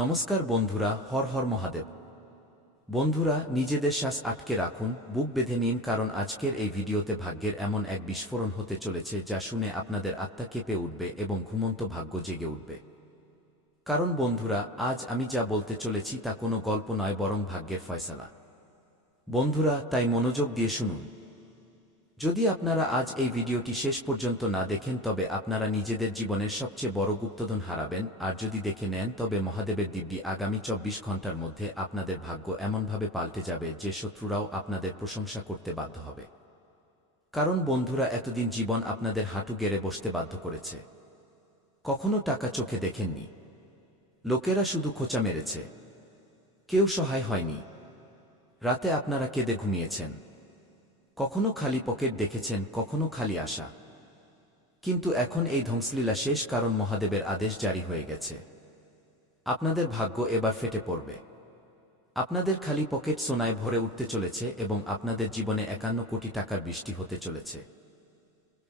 নমস্কার বন্ধুরা, হর হর মহাদেব। বন্ধুরা, নিজেদের শ্বাস আটকে রাখুন, বুক বেঁধে নিন, কারণ আজকের এই ভিডিওতে ভাগ্যের এমন এক বিস্ফোরণ হতে চলেছে যা শুনে আপনাদের আত্মা কেঁপে উঠবে এবং ঘুমন্ত ভাগ্য জেগে উঠবে। কারণ বন্ধুরা, আজ আমি যা বলতে চলেছি তা কোনো গল্প নয়, বরং ভাগ্যের ফয়সালা। বন্ধুরা, তাই মনোযোগ দিয়ে শুনুন। যদি আপনারা আজ এই ভিডিওটি শেষ পর্যন্ত না দেখেন তবে আপনারা নিজেদের জীবনের সবচেয়ে বড় গুপ্তধন হারাবেন, আর যদি দেখে নেন তবে মহাদেবের দিব্যি আগামী 24 ঘন্টার মধ্যে আপনাদের ভাগ্য এমনভাবে পাল্টে যাবে যে শত্রুরাও আপনাদের প্রশংসা করতে বাধ্য হবে। কারণ বন্ধুরা, এতদিন জীবন আপনাদের হাঁটু গেড়ে বসতে বাধ্য করেছে। কখনো টাকা চোখে দেখেননি, লোকেরা শুধু খোঁচা মেরেছে, কেউ সহায় হয়নি। রাতে আপনারা কেঁদে ঘুমিয়েছেন, কখনো খালি পকেট দেখেছেন, কখনো খালি আশা। কিন্তু এখন এই ধ্বংসলীলা শেষ, কারণ মহাদেবের আদেশ জারি হয়ে গেছে। আপনাদের ভাগ্য এবার ফেটে পড়বে। আপনাদের খালি পকেট সোনায় ভরে উঠতে চলেছে এবং আপনাদের জীবনে 51 কোটি টাকার বৃষ্টি হতে চলেছে।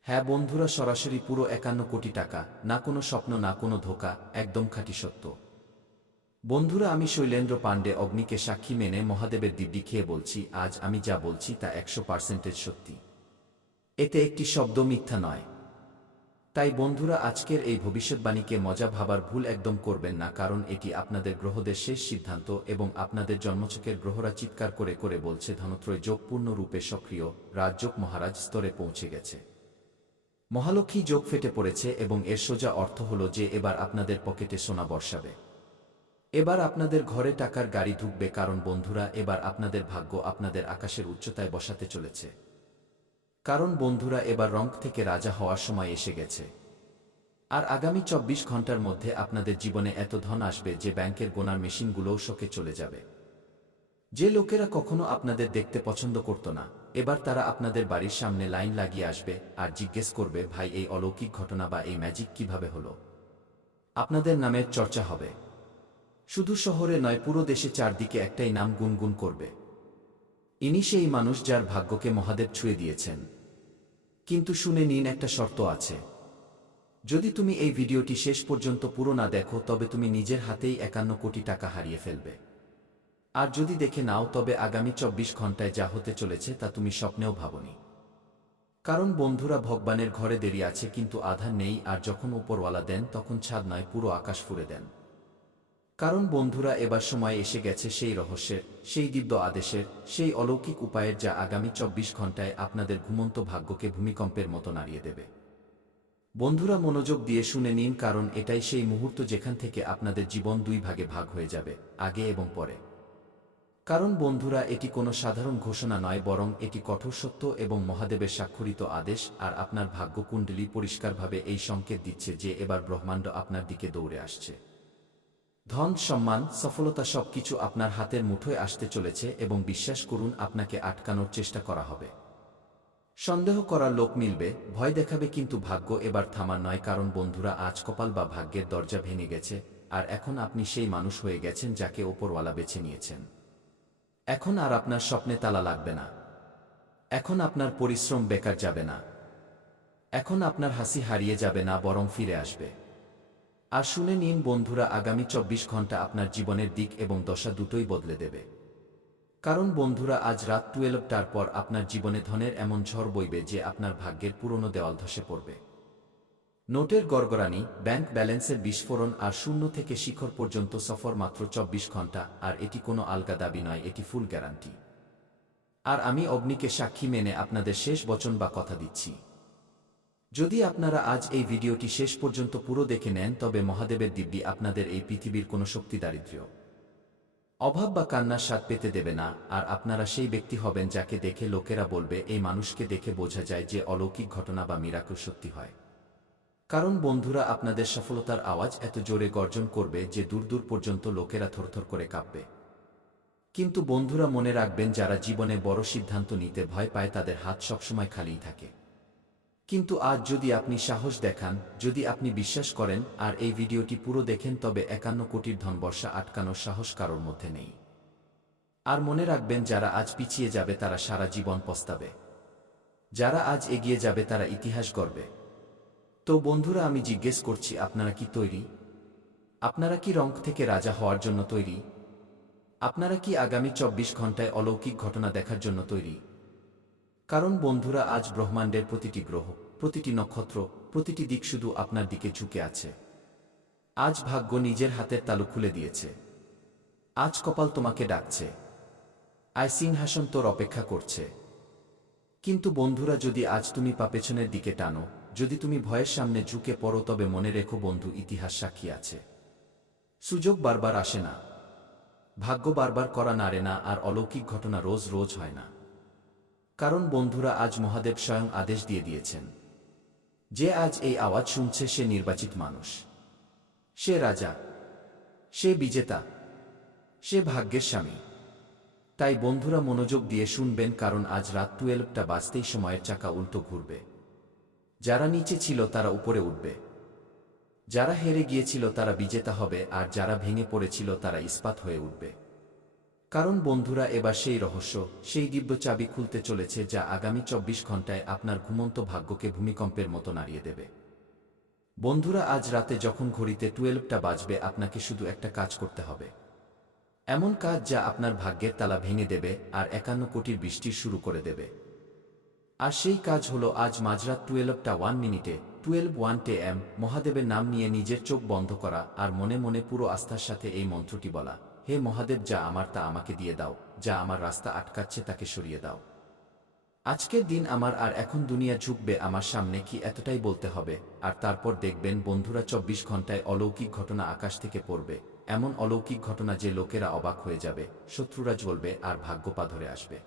হ্যাঁ বন্ধুরা, সরাসরি পুরো 51 কোটি টাকা, না কোনো স্বপ্ন, না কোনো ধোঁকা, একদম খাঁটি সত্য। বন্ধুরা, আমি শৈলেন্দ্র পাণ্ডে অগ্নিকে সাক্ষী মেনে মহাদেবের দিব্যি খেয়ে বলছি, আজ আমি যা বলছি তা 100% সত্যি। এতে একটি শব্দ মিথ্যা নয়। তাই বন্ধুরা, আজকের এই ভবিষ্যৎবাণীকে মজা ভাবার ভুল একদম করবেন না, কারণ এটি আপনাদের গ্রহদের শেষ সিদ্ধান্ত এবং আপনাদের জন্মছকের গ্রহরা চিৎকার করে করে বলছে ধনত্রয় যোগ পূর্ণ রূপে সক্রিয়, রাজযোগ মহারাজ স্তরে পৌঁছে গেছে। মহালক্ষ্মী যোগ ফেটে পড়েছে এবং এর সোজা অর্থ হল যে এবার আপনাদের পকেটে সোনা বর্ষাবে। এবার আপনাদের ঘরে টাকার গাড়ি ঢুকবে, কারণ বন্ধুরা, এবার আপনাদের ভাগ্য আপনাদের আকাশের উচ্চতায় বসাতে চলেছে। কারণ বন্ধুরা, এবার রঙ্ক থেকে রাজা হওয়ার সময় এসে গেছে। আর আগামী 24 ঘন্টার মধ্যে আপনাদের জীবনে এত ধন আসবে যে ব্যাংকের গোনার মেশিনগুলোও শোকে চলে যাবে। যে লোকেরা কখনো আপনাদের দেখতে পছন্দ করত না, এবার তারা আপনাদের বাড়ির সামনে লাইন লাগিয়ে আসবে আর জিজ্ঞেস করবে, ভাই, এই অলৌকিক ঘটনা বা এই ম্যাজিক কিভাবে হলো? আপনাদের নামের চর্চা হবে। শুধু শহরে নয়, পুরো দেশে চারদিকে একটাই নাম গুনগুন করবে। ইনি সেই মানুষ যার ভাগ্যকে মহাদেব ছুঁয়ে দিয়েছেন। কিন্তু শুনে নিন, একটা শর্ত আছে। যদি তুমি এই ভিডিওটি শেষ পর্যন্ত পুরো না দেখো তবে তুমি নিজের হাতেই 51 কোটি টাকা হারিয়ে ফেলবে। আর যদি দেখে নাও তবে আগামী 24 ঘন্টায় যা হতে চলেছে তা তুমি স্বপ্নেও ভাবনি। কারণ বন্ধুরা, ভগবানের ঘরে দেরি আছে কিন্তু আধার নেই, আর যখন উপরওয়ালা দেন তখন ছাদ নয়, পুরো আকাশ ফুঁড়ে দেন। কারণ বন্ধুরা, এবার সময় এসে গেছে সেই রহস্যের, সেই দিব্য আদেশের, সেই অলৌকিক উপায়ের যা আগামী 24 ঘন্টায় আপনাদের ঘুমন্ত ভাগ্যকে ভূমিকম্পের মতো নাড়িয়ে দেবে। বন্ধুরা, মনোযোগ দিয়ে শুনে নিন, কারণ এটাই সেই মুহূর্ত যেখান থেকে আপনাদের জীবন দুই ভাগে ভাগ হয়ে যাবে, আগে এবং পরে। কারণ বন্ধুরা, এটি কোনো সাধারণ ঘোষণা নয়, বরং এটি কঠোর সত্য এবং মহাদেবের স্বাক্ষরিত আদেশ। আর আপনার ভাগ্যকুণ্ডলী পরিষ্কারভাবে এই সংকেত দিচ্ছে যে এবার ব্রহ্মাণ্ড আপনার দিকে দৌড়ে আসছে। ধন, সম্মান, সফলতা সবকিছু আপনার হাতের মুঠোয় আসতে চলেছে এবং বিশ্বাস করুন, আপনাকে আটকানোর চেষ্টা করা হবে। সন্দেহ করার লোক মিলবে, ভয় দেখাবে, কিন্তু ভাগ্য এবার থামার নয়। কারণ বন্ধুরা, আজ কপাল বা ভাগ্যের দরজা ভেঙে গেছে, আর এখন আপনি সেই মানুষ হয়ে গেছেন যাকে ওপরওয়ালা বেছে নিয়েছেন। এখন আর আপনার স্বপ্নে তালা লাগবে না। এখন আপনার পরিশ্রম বেকার যাবে না। এখন আপনার হাসি হারিয়ে যাবে না, বরং ফিরে আসবে। আর শুনে নিন বন্ধুরা, আগামী 24 ঘন্টা আপনার জীবনের দিক এবং দশা দুটোই বদলে দেবে। কারণ বন্ধুরা, আজ রাত 12টার পর আপনার জীবনে ধনের এমন ঝড় বইবে যে আপনার ভাগ্যের পুরনো দেওয়াল ধসে পড়বে। নোটের গড়গড়ানি, ব্যাংক ব্যালেন্সের বিস্ফোরণ আর শূন্য থেকে শিখর পর্যন্ত সফর মাত্র 24 ঘন্টা। আর এটি কোনো আলগা দাবি নয়, এটি ফুল গ্যারান্টি। আর আমি অগ্নিকে সাক্ষী মেনে আপনাদের শেষ বচন বা কথা দিচ্ছি। যদি আপনারা আজ এই ভিডিওটি শেষ পর্যন্ত পুরো দেখে নেন তবে মহাদেবের দিব্যি আপনাদের এই পৃথিবীর কোনো শক্তি, দারিদ্র্য, অভাব বা কান্নার স্বাদ পেতে দেবে না। আর আপনারা সেই ব্যক্তি হবেন যাকে দেখে লোকেরা বলবে, এই মানুষকে দেখে বোঝা যায় যে অলৌকিক ঘটনা বা মিরাকল সত্যি হয়। কারণ বন্ধুরা, আপনাদের সফলতার আওয়াজ এত জোরে গর্জন করবে যে দূর দূর পর্যন্ত লোকেরা থরথর করে কাঁপবে। কিন্তু বন্ধুরা, মনে রাখবেন, যারা জীবনে বড় সিদ্ধান্ত নিতে ভয় পায় তাদের হাত সবসময় খালিই থাকে। কিন্তু আজ যদি আপনি সাহস দেখান, যদি আপনি বিশ্বাস করেন আর এই ভিডিওটি পুরো দেখেন তবে 51 কোটির ধনবর্ষা আটকানোর সাহস কারোর মধ্যে নেই। আর মনে রাখবেন, যারা আজ পিছিয়ে যাবে তারা সারা জীবন পস্তাবে, যারা আজ এগিয়ে যাবে তারা ইতিহাস গড়বে। তো বন্ধুরা, আমি জিজ্ঞেস করছি, আপনারা কি তৈরি? আপনারা কি রং থেকে রাজা হওয়ার জন্য তৈরি? আপনারা কি আগামী ২৪ ঘন্টায় অলৌকিক ঘটনা দেখার জন্য তৈরি? কারণ বন্ধুরা, আজ ব্রহ্মাণ্ডের প্রতিটি গ্রহ, প্রতিটি নক্ষত্র, প্রতিটি দিক শুধু আপনার দিকে ঝুঁকে আছে। আজ ভাগ্য নিজের হাতের তালু খুলে দিয়েছে। আজ কপাল তোমাকে ডাকছে। আয় সিংহাসন তোর অপেক্ষা করছে। কিন্তু বন্ধুরা, যদি আজ তুমি পা পেছনের দিকে টানো, যদি তুমি ভয়ের সামনে ঝুঁকে পড়ো, তবে মনে রেখো বন্ধু, ইতিহাস সাক্ষী আছে। সুযোগ বারবার আসে না, ভাগ্য বারবার করা নাড়ে না, আর অলৌকিক ঘটনা রোজ রোজ হয় না। কারণ বন্ধুরা, আজ মহাদেব স্বয়ং আদেশ দিয়ে দিয়েছেন। যে আজ এই আওয়াজ শুনছে সে নির্বাচিত মানুষ, সে রাজা, সে বিজেতা, সে ভাগ্যের স্বামী। তাই বন্ধুরা, মনোযোগ দিয়ে শুনবেন, কারণ আজ রাত 12টা বাজতেই সময়ের চাকা উল্টো ঘুরবে। যারা নিচে ছিল তারা উপরে উঠবে, যারা হেরে গিয়েছিল তারা বিজেতা হবে, আর যারা ভেঙে পড়েছিল তারা ইস্পাত হয়ে উঠবে। কারণ বন্ধুরা, এবার সেই রহস্য, সেই দিব্য চাবি খুলতে চলেছে, যা আগামী 24 ঘন্টায় আপনার ঘুমন্ত ভাগ্যকে ভূমিকম্পের মতো নাড়িয়ে দেবে। বন্ধুরা, আজ রাতে যখন ঘড়িতে 12টা বাজবে, আপনাকে শুধু একটা কাজ করতে হবে। এমন কাজ যা আপনার ভাগ্যের তালা ভেঙে দেবে আর 51 কোটির বৃষ্টি শুরু করে দেবে। আর সেই কাজ হলো, আজ মাঝরাত 12টা 1 মিনিটে 12:01 AM মহাদেবের নাম নিয়ে নিজের চোখ বন্ধ করা আর মনে মনে পুরো আস্থার সাথে এই মন্ত্রটি বলা: হে মহাদেব, যা আমার তা আমাকে দিয়ে দাও, যা আমার রাস্তা আটকাচ্ছে তাকে সরিয়ে দাও। আজকের দিন আমার, আর এখন দুনিয়া ঝুঁকবে আমার সামনে, কি এতটাই বলতে হবে। আর তারপর দেখবেন বন্ধুরা, 24 ঘন্টায় অলৌকিক ঘটনা আকাশ থেকে পড়বে। এমন অলৌকিক ঘটনা যে লোকেরা অবাক হয়ে যাবে, শত্রুরা জ্বলবে আর ভাগ্য পা ধরে আসবে।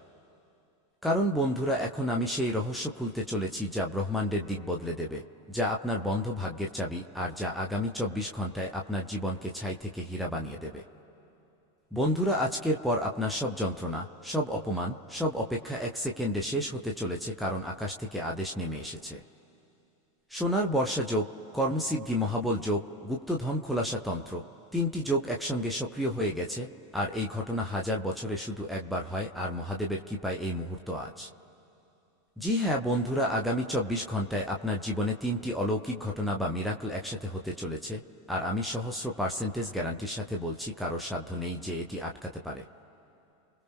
কারণ বন্ধুরা, এখন আমি সেই রহস্য খুলতে চলেছি যা ব্রহ্মাণ্ডের দিক বদলে দেবে, যা আপনার বন্ধ ভাগ্যের চাবি, আর যা আগামী 24 ঘন্টায় আপনার জীবনকে ছাই থেকে হীরা বানিয়ে দেবে। বন্ধুরা, আজকের পর আপনার সব যন্ত্রণা, সব অপমান, সব অপেক্ষা 1 সেকেন্ডে শেষ হতে চলেছে, কারণ আকাশ থেকে আদেশ নেমে এসেছে। সোনার বর্ষা যোগ, কর্মসিদ্ধি মহাবল যোগ, গুপ্তধন খোলাসা তন্ত্র, 3টি যোগ একসঙ্গে সক্রিয় হয়ে গেছে। আর এই ঘটনা 1000 বছরে শুধু একবার হয়, আর মহাদেবের কৃপায় এই মুহূর্ত আজ। জি হ্যাঁ বন্ধুরা, আগামী 24 ঘন্টায় আপনার জীবনে 3টি অলৌকিক ঘটনা বা মিরাকল একসাথে হতে চলেছে। আর আমি 100% গ্যারান্টির সাথে বলছি, কারোর সাধ্য নেই যে এটি আটকাতে পারে।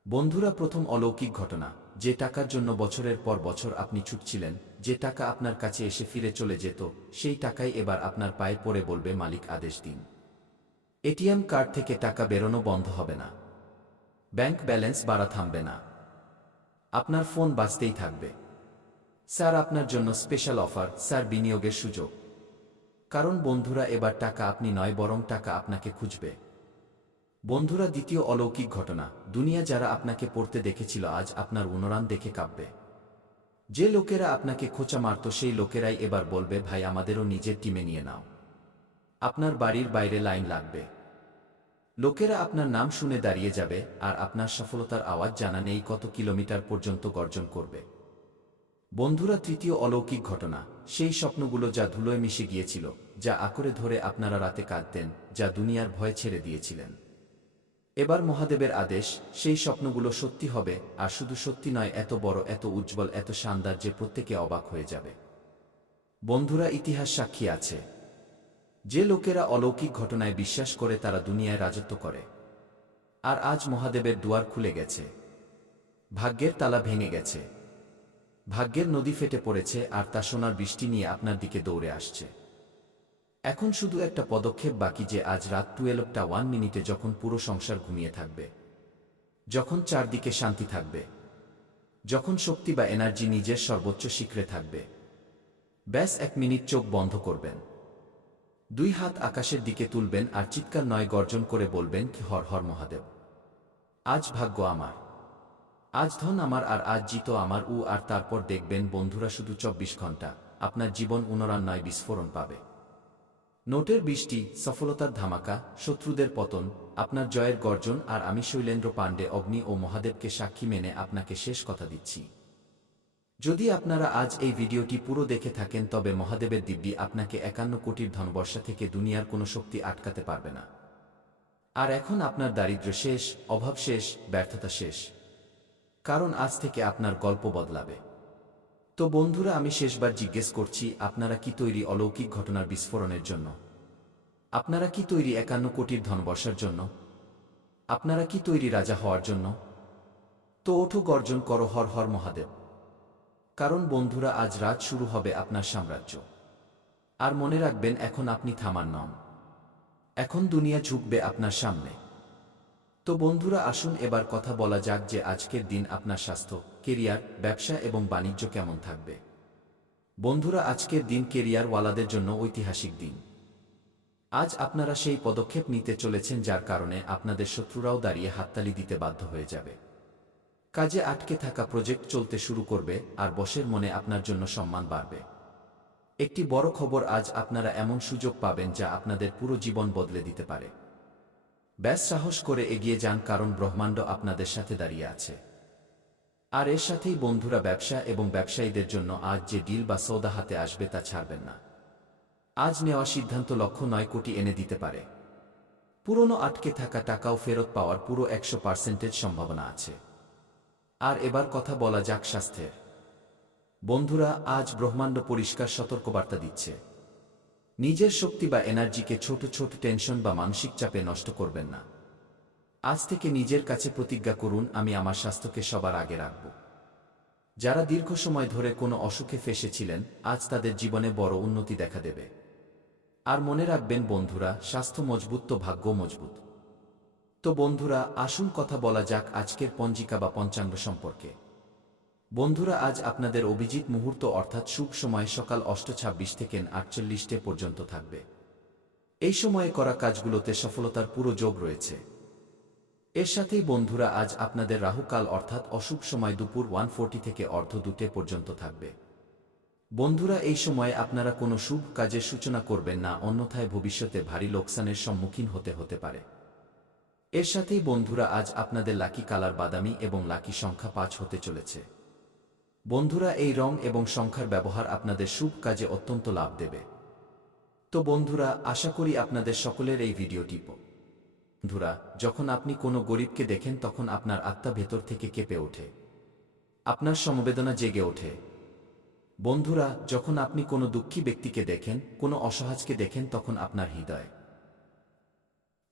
বন্ধুরা, প্রথম অলৌকিক ঘটনা, যে টাকার জন্য বছরের পর বছর আপনি ছুটছিলেন, যে টাকা আপনার কাছে এসে ফিরে চলে যেত, সেই টাকাই এবার আপনার পায়ে পড়ে বলবে, মালিক আদেশ দিন। এটিএম কার্ড থেকে টাকা বেরোনো বন্ধ হবে না, ব্যাংক ব্যালেন্স বাড়া থামবে না, আপনার ফোন বাজতেই থাকবে। স্যার, আপনার জন্য স্পেশাল অফার, স্যার, বিনিয়োগের সুযোগ। কারণ বন্ধুরা, এবার টাকা আপনি নয়, বরং টাকা আপনাকে খুঁজবে। বন্ধুরা, দ্বিতীয় অলৌকিক ঘটনা, দুনিয়া যারা আপনাকে পড়তে দেখেছিল আজ আপনার উন্নয়ন দেখে কাঁপবে। যে লোকেরা আপনাকে খোঁচা মারত, সেই লোকেরাই এবার বলবে, ভাই, আমাদেরও নিজের টিমে নিয়ে নাও। আপনার বাড়ির বাইরে লাইন লাগবে, লোকেরা আপনার নাম শুনে দাঁড়িয়ে যাবে, আর আপনার সফলতার আওয়াজ জানা নেই কত কিলোমিটার পর্যন্ত গর্জন করবে। বন্ধুরা, তৃতীয় অলৌকিক ঘটনা, সেই স্বপ্নগুলো যা ধুলোয় মিশে গিয়েছিল, যা আঁকড়ে ধরে আপনারা রাতে কাঁদতেন, যা দুনিয়ার ভয়ে ছেড়ে দিয়েছিলেন। এবার মহাদেবের আদেশ, সেই স্বপ্নগুলো সত্যি হবে। আর শুধু সত্যি নয়, এত বড়, এত উজ্জ্বল, এত শানদার যে প্রত্যেকে অবাক হয়ে যাবে। বন্ধুরা, ইতিহাস সাক্ষী আছে, যে লোকেরা অলৌকিক ঘটনায় বিশ্বাস করে তারা দুনিয়ায় রাজত্ব করে। আর আজ মহাদেবের দুয়ার খুলে গেছে, ভাগ্যের তালা ভেঙে গেছে, ভাগ্যের নদী ফেটে পড়েছে, আর তা সোনার বৃষ্টি নিয়ে আপনার দিকে দৌড়ে আসছে। এখন শুধু একটা পদক্ষেপ বাকি, যে আজ রাত 12টা 1 মিনিটে যখন পুরো সংসার ঘুমিয়ে থাকবে, যখন চারদিকে শান্তি থাকবে, যখন শক্তি বা এনার্জি নিজের সর্বোচ্চ শিখরে থাকবে, ব্যাস 1 মিনিট চোখ বন্ধ করবেন, 2 হাত আকাশের দিকে তুলবেন, আর চিৎকার নয়, গর্জন করে বলবেন, কি হর হর মহাদেব। আজ ভাগ্য আমার, আজ ধন আমার, আর আজ জিত আমার। আর তারপর দেখবেন বন্ধুরা, শুধু 24 ঘন্টা আপনার জীবন উন্নয়ন নয়, বিস্ফোরণ পাবে। নোটের বৃষ্টি, সফলতার ধামাকা, শত্রুদের পতন, আপনার জয়ের গর্জন। আর আমি শৈলেন্দ্র পাণ্ডে, অগ্নি ও মহাদেবকে সাক্ষী মেনে আপনাকে শেষ কথা দিচ্ছি, যদি আপনারা আজ এই ভিডিওটি পুরো দেখে থাকেন, তবে মহাদেবের দিব্যি আপনাকে 51 কোটির ধনবর্ষা থেকে দুনিয়ার কোনো শক্তি আটকাতে পারবে না। আর এখন আপনার দারিদ্র্য শেষ, অভাব শেষ, ব্যর্থতা শেষ। কারণ আজ থেকে আপনার গল্প বদলাবে। তো বন্ধুরা, আমি শেষবার জিজ্ঞেস করছি, আপনারা কি তৈরি অলৌকিক ঘটনার বিস্ফোরণের জন্য? আপনারা কি তৈরি ৫১ কোটির ধনবর্ষার জন্য? আপনারা কি তৈরি রাজা হওয়ার জন্য? তো ওঠো, গর্জন করো হর হর মহাদেব। কারণ বন্ধুরা, আজ রাত শুরু হবে আপনার সাম্রাজ্য। আর মনে রাখবেন, এখন আপনি থামার নন। এখন দুনিয়া ঝুঁকবে আপনার সামনে। তো বন্ধুরা, আসুন এবার কথা বলা যাক যে আজকের দিন আপনার স্বাস্থ্য, কেরিয়ার, ব্যবসা এবং বাণিজ্য কেমন থাকবে। বন্ধুরা, আজকের দিন কেরিয়ারওয়ালাদের জন্য ঐতিহাসিক দিন। আজ আপনারা সেই পদক্ষেপ নিতে চলেছেন যার কারণে আপনাদের শত্রুরাও দাঁড়িয়ে হাততালি দিতে বাধ্য হয়ে যাবে। কাজে আটকে থাকা প্রজেক্ট চলতে শুরু করবে আর বসের মনে আপনার জন্য সম্মান বাড়বে। একটি বড় খবর, আজ আপনারা এমন সুযোগ পাবেন যা আপনাদের পুরো জীবন বদলে দিতে পারে। ব্যাস সাহস করে এগিয়ে যান, কারণ ব্রহ্মাণ্ড আপনাদের সাথে দাঁড়িয়ে আছে। আর এর সাথেই বন্ধুরা, ব্যবসা এবং ব্যবসায়ীদের জন্য আজ যে ডিল বা সৌদা হাতে আসবে তা ছাড়বেন না। আজ নেওয়া সিদ্ধান্ত লক্ষ ৯ কোটি এনে দিতে পারে। পুরনো আটকে থাকা টাকাও ফেরত পাওয়ার পুরো ১০০% সম্ভাবনা আছে। আর এবার কথা বলা যাক স্বাস্থ্যের। বন্ধুরা, আজ ব্রহ্মাণ্ড পরিষ্কার সতর্কবার্তা দিচ্ছে। নিজের শক্তি বা এনার্জিকে ছোট ছোট টেনশন বা মানসিক চাপে নষ্ট করবেন না। আজ থেকে নিজের কাছে প্রতিজ্ঞা করুন, আমি আমার স্বাস্থ্যকে সবার আগে রাখব। যারা দীর্ঘ সময় ধরে কোনো অসুখে ফেঁসেছিলেন, আজ তাদের জীবনে বড় উন্নতি দেখা দেবে। আর মনে রাখবেন বন্ধুরা, স্বাস্থ্য মজবুত তো ভাগ্য মজবুত। তো বন্ধুরা, আসুন কথা বলা যাক আজকের পঞ্জিকা বা পঞ্চাঙ্গ সম্পর্কে। বন্ধুরা, আজ আপনাদের অভিজিৎ মুহূর্ত অর্থাৎ শুভ সময় সকাল ৮:২৬ থেকে ৮:৪০ পর্যন্ত থাকবে। এই সময়ে করা কাজগুলোতে সফলতার পুরো যোগ রয়েছে। এর সাথেই বন্ধুরা, আজ আপনাদের রাহুকাল অর্থাৎ অশুভ সময় দুপুর 1:40 থেকে অর্ধ 2টে পর্যন্ত থাকবে। বন্ধুরা, এই সময়ে আপনারা কোনো শুভ কাজের সূচনা করবেন না, অন্যথায় ভবিষ্যতে ভারী লোকসানের সম্মুখীন হতে পারে। এর সাথেই বন্ধুরা, আজ আপনাদের লাকি কালার বাদামি এবং লাকি সংখ্যা 5 হতে চলেছে। বন্ধুরা, এই রং এবং সংখ্যার ব্যবহার আপনাদের শুভ কাজে অত্যন্ত লাভ দেবে। তো বন্ধুরা, আশা করি আপনাদের সকলের এই ভিডিওটি বন্ধুরা, যখন আপনি কোনো গরিবকে দেখেন তখন আপনার আত্মা ভেতর থেকে কেঁপে ওঠে, আপনার সমবেদনা জেগে ওঠে। বন্ধুরা, যখন আপনি কোনো দুঃখী ব্যক্তিকে দেখেন, কোনো অসহায়কে দেখেন, তখন আপনার হৃদয়।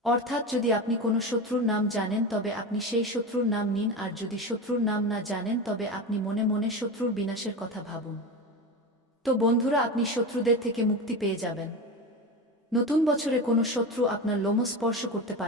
অর্থাৎ যদি আপনি কোনো শত্রুর নাম জানেন তবে আপনি সেই শত্রুর নাম নিন, আর যদি শত্রুর নাম না জানেন তবে আপনি মনে মনে শত্রুর বিনাশের কথা ভাবুন। তো বন্ধুরা, আপনি শত্রুদের থেকে মুক্তি পেয়ে যাবেন। নতুন বছরে কোনো শত্রু আপনার লোম স্পর্শ করতে পারে